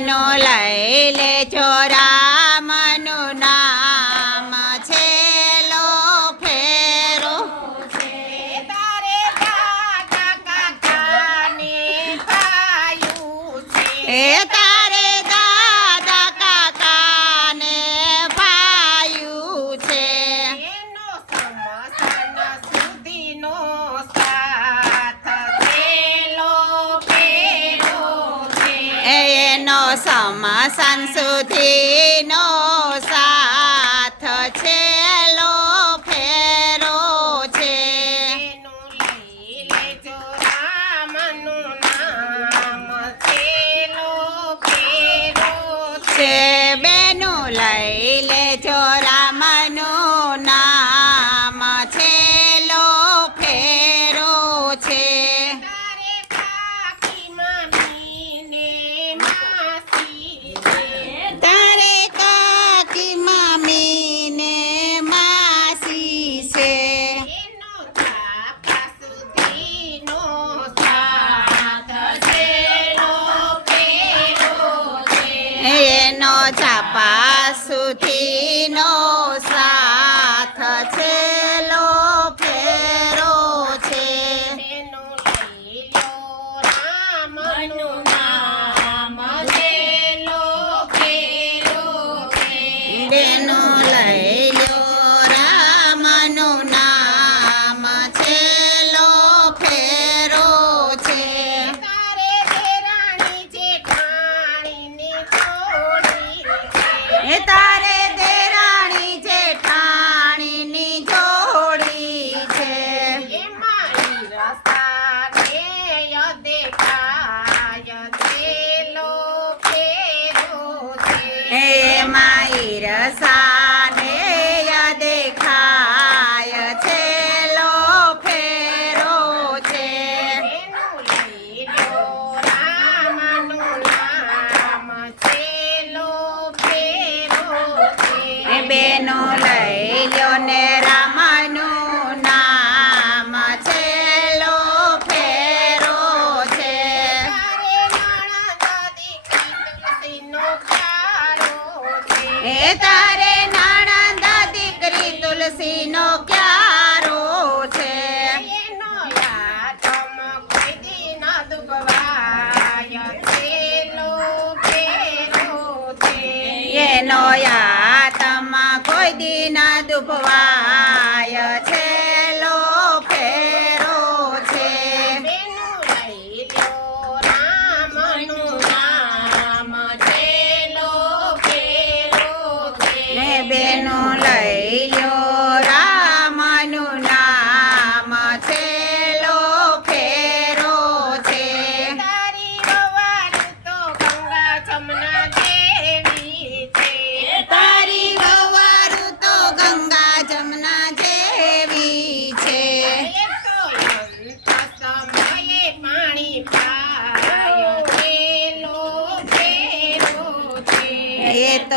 નો લઈ લે છોરા મનું નામ છે લો ફેરો તારે કાકા કાકા પાયું છે. અવસાન સુધીનો સાથ છેલ્લો ફેરો છે. છે બેનું લઈ લેજો 我叫白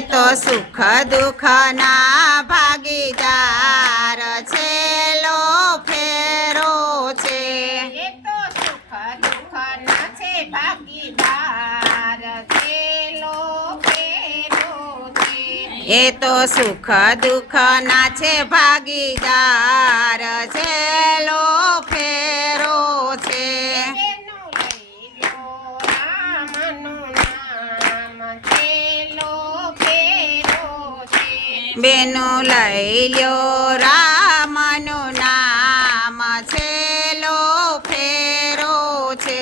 તો સુખ દુઃખના ભાગીદાર છે લો ફેરો છે. એ તો સુખ દુઃખના છે ભાગીદાર છેલ્લો ફેરો છે. એ તો સુખ દુઃખના છે ભાગીદાર છે લો બેનું લઈ લ્યો રામનું નામ છે. લો ફેરો છે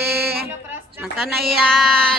કનૈયા